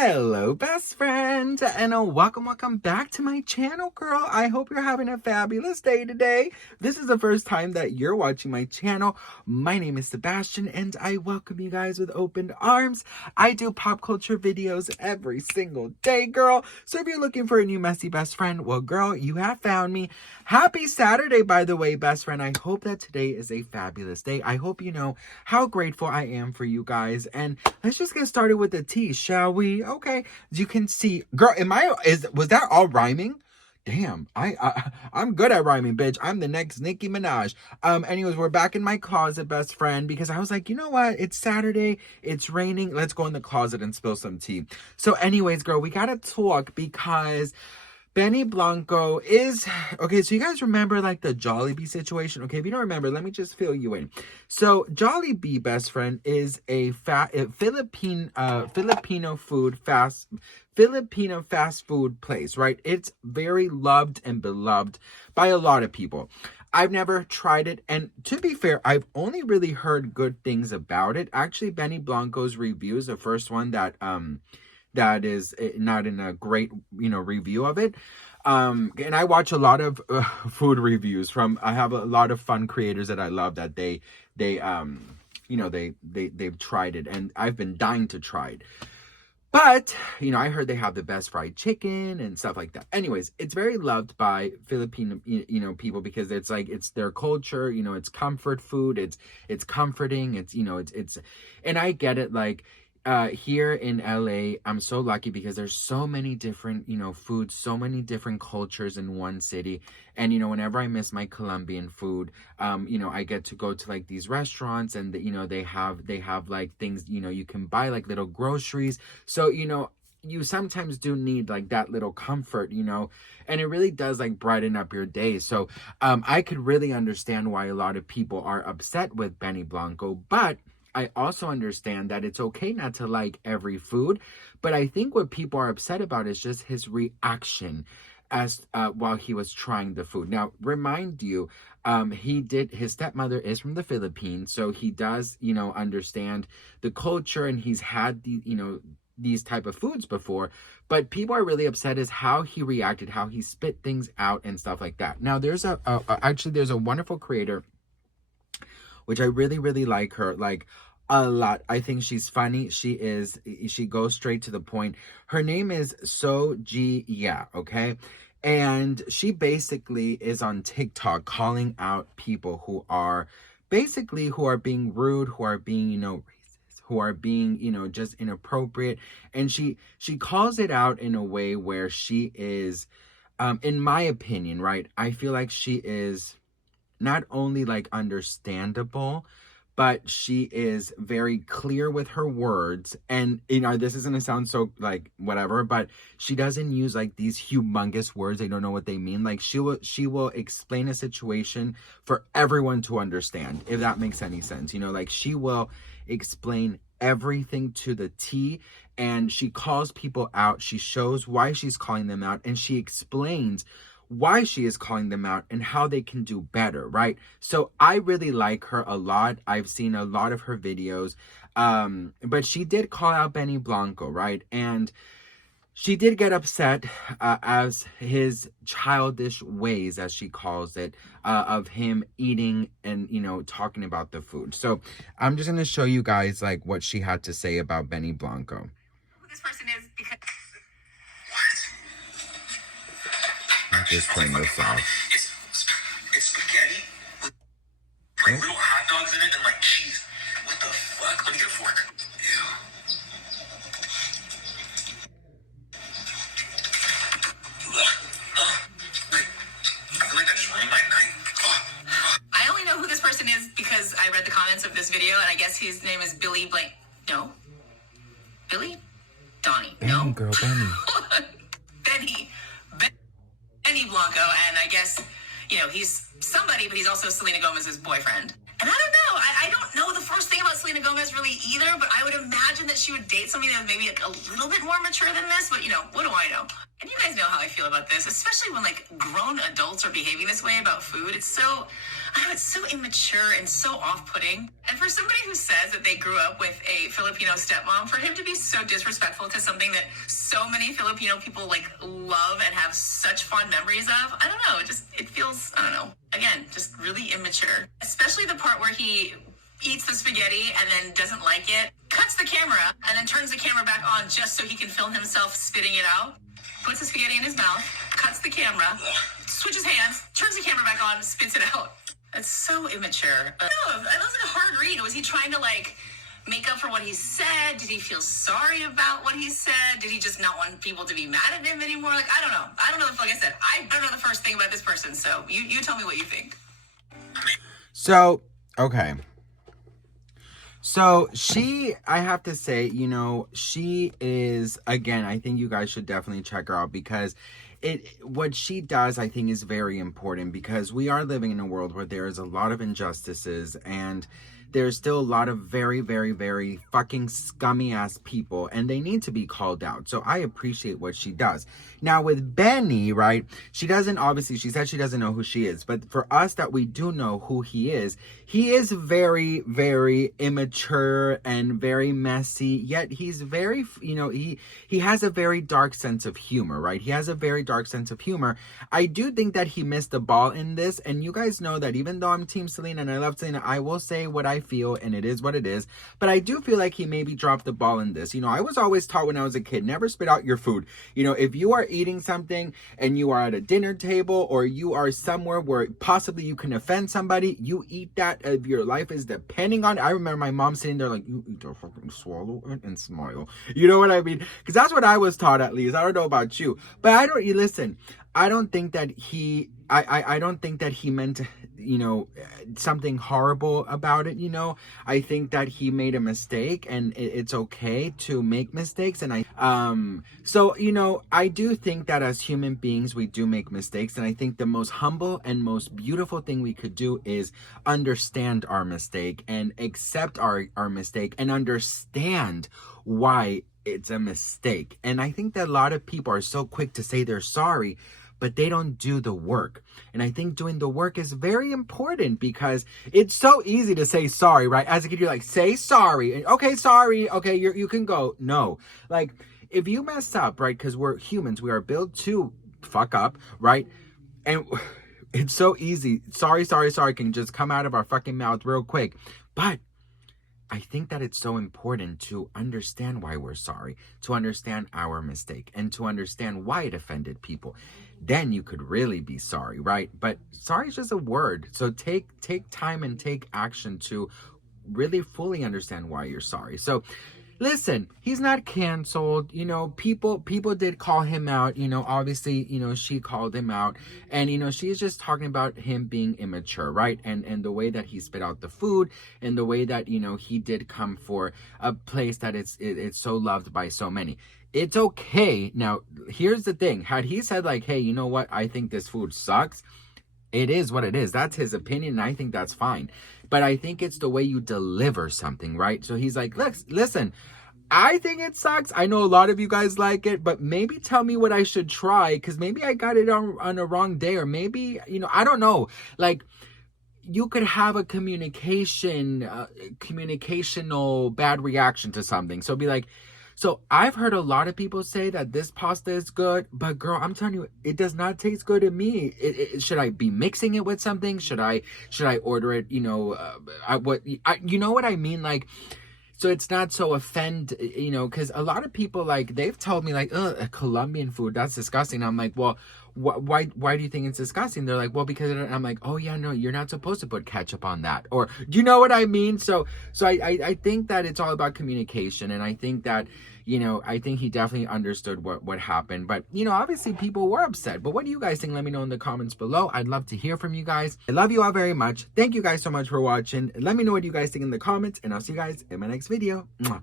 Hello, best friend, and welcome back to my channel, girl. I hope you're having a fabulous day today. This is the first time that you're watching my channel. My name is Sebastian, and I welcome you guys with open arms. I do pop culture videos every single day, girl. So if you're looking for a new messy best friend, well, girl, you have found me. Happy Saturday, by the way, best friend. I hope that today is a fabulous day. I hope you know how grateful I am for you guys. And let's just get started with the tea, shall we? Okay, as you can see, girl, was that all rhyming? Damn, I'm good at rhyming, bitch. I'm the next Nicki Minaj. Anyways, we're back in my closet, best friend, because I was like, you know what? It's Saturday, it's raining. Let's go in the closet and spill some tea. So anyways, girl, we gotta talk because Benny Blanco is, okay, so you guys remember like the Jollibee situation? Okay, if you don't remember, let me just fill you in. So Jollibee, best friend, is a Filipino fast food place, right? It's very loved and beloved by a lot of people. I've never tried it, and to be fair, I've only really heard good things about it. Actually, Benny Blanco's review is the first one that is not in a great, review of it. And I watch a lot of food reviews I have a lot of fun creators that I love that they've tried it, and I've been dying to try it. But, I heard they have the best fried chicken and stuff like that. Anyways, it's very loved by Filipino, people because it's like, it's their culture, it's comfort food. It's comforting. It's, and I get it. Like, here in LA, I'm so lucky because there's so many different, foods, so many different cultures in one city. And, whenever I miss my Colombian food, I get to go to like these restaurants and, they have like things, you can buy like little groceries. So, you sometimes do need like that little comfort, and it really does like brighten up your day. So, I could really understand why a lot of people are upset with Benny Blanco, but I also understand that it's okay not to like every food, but I think what people are upset about is just his reaction as while he was trying the food. Now, remind you, his stepmother is from the Philippines, so he does, understand the culture, and he's had these type of foods before, but people are really upset as how he reacted, how he spit things out and stuff like that. Now, there's there's a wonderful creator, which I really, really like her, like, a lot. I think she's funny. She goes straight to the point. Her name is So-Ji Yeah, okay? And she basically is on TikTok calling out people who are being rude, who are being, racist, who are being, just inappropriate. And she calls it out in a way where she is, in my opinion, right? I feel like she is not only like understandable, but she is very clear with her words. And, this is going to sound so like whatever, but she doesn't use like these humongous words. They don't know what they mean. Like she will explain a situation for everyone to understand, if that makes any sense. Like she will explain everything to the T, and she calls people out. She shows why she's calling them out, and she explains why she is calling them out and how they can do better, right? So I really like her a lot. I've seen a lot of her videos, but she did call out Benny Blanco, right? And she did get upset as his childish ways, as she calls it, of him eating and, talking about the food. So I'm just going to show you guys like what she had to say about Benny Blanco. Who this person is because... Just turn this off. It's spaghetti with like little hot dogs in it and like cheese. What the fuck? Let me get a fork. Ew. I feel like I just ruined my night. I only know who this person is because I read the comments of this video, and I guess his name is Billy Blank. No. Billy? Donnie. Benny, no. Girl, Benny. Benny Blanco, and I guess, he's somebody, but he's also Selena Gomez's boyfriend. And I don't know. I don't know the first thing about Selena Selena Gomez really either, but I would imagine that she would date somebody that was maybe like a little bit more mature than this, but you know, what do I know? And you guys know how I feel about this, especially when like grown adults are behaving this way about food. It's so, I know, it's so immature and so off-putting. And for somebody who says that they grew up with a Filipino stepmom, for him to be so disrespectful to something that so many Filipino people like love and have such fond memories of, I don't know, it feels, I don't know, again, just really immature. Especially the part where he eats the spaghetti and then doesn't like it, cuts the camera, and then turns the camera back on just so he can film himself spitting it out, puts the spaghetti in his mouth, cuts the camera, switches hands, turns the camera back on, spits it out. It's so immature. No, that was a hard read. Was he trying to like make up for what he said? Did he feel sorry about what he said? Did he just not want people to be mad at him anymore? Like, I don't know. I don't know if, like I said, I don't know the first thing about this person, so you tell me what you think. So, okay. So I have to say, you know, she is, again, I think you guys should definitely check her out because what she does, I think, is very important because we are living in a world where there is a lot of injustices and there's still a lot of very, very, very fucking scummy ass people and they need to be called out. So I appreciate what she does. Now with Benny, right, she said she doesn't know who she is, but for us that we do know who he is very, very immature and very messy, yet he's very, you know, he has a very dark sense of humor, right? He has a very dark sense of humor. I do think that he missed the ball in this, and you guys know that even though I'm Team Selena and I love Selena, I will say what I feel, and it is what it is, but I do feel like he maybe dropped the ball in this. You know, I was always taught when I was a kid, never spit out your food. You know, if you are eating something and you are at a dinner table or you are somewhere where possibly you can offend somebody, you eat that. If your life is depending on it. I remember my mom sitting there like, you eat to fucking swallow it and smile. You know what I mean? Because that's what I was taught, at least. I don't know about you, but I don't think that he I don't think that he meant, you know, something horrible about it, you know. I think that he made a mistake and it's okay to make mistakes. And so, you know, I do think that as human beings, we do make mistakes. And I think the most humble and most beautiful thing we could do is understand our mistake and accept our mistake and understand why it's a mistake. And I think that a lot of people are so quick to say they're sorry, but they don't do the work. And I think doing the work is very important because it's so easy to say sorry, right? As a kid, you're like, say sorry. And, okay, sorry. Okay, you can go. No. Like, if you mess up, right, because we're humans, we are built to fuck up, right? And it's so easy. Sorry can just come out of our fucking mouth real quick. But I think that it's so important to understand why we're sorry, to understand our mistake, and to understand why it offended people. Then you could really be sorry, right? But sorry is just a word. So take time and take action to really fully understand why you're sorry. So listen, he's not canceled. You know, people did call him out. You know, obviously, you know, she called him out. And, you know, she's just talking about him being immature, right? And the way that he spit out the food and the way that, you know, he did come for a place that it's so loved by so many. It's okay. Now, here's the thing. Had he said like, hey, you know what? I think this food sucks. It is what it is. That's his opinion. And I think that's fine. But I think it's the way you deliver something, right? So he's like, listen, I think it sucks. I know a lot of you guys like it, but maybe tell me what I should try because maybe I got it on a wrong day or maybe, you know, I don't know. Like, you could have a communicational bad reaction to something. So be like, so I've heard a lot of people say that this pasta is good, but girl, I'm telling you, it does not taste good to me. Should I be mixing it with something? Should I order it? You know, you know what I mean? Like, so it's not so you know, because a lot of people, like, they've told me, like, Colombian food, that's disgusting. I'm like, well, why do you think it's disgusting? They're like, well, because I'm like, oh, yeah, no, you're not supposed to put ketchup on that. Or, do you know what I mean? So I think that it's all about communication. And I think that, you know, I think he definitely understood what happened. But, you know, obviously people were upset. But what do you guys think? Let me know in the comments below. I'd love to hear from you guys. I love you all very much. Thank you guys so much for watching. Let me know what you guys think in the comments. And I'll see you guys in my next video. Bye.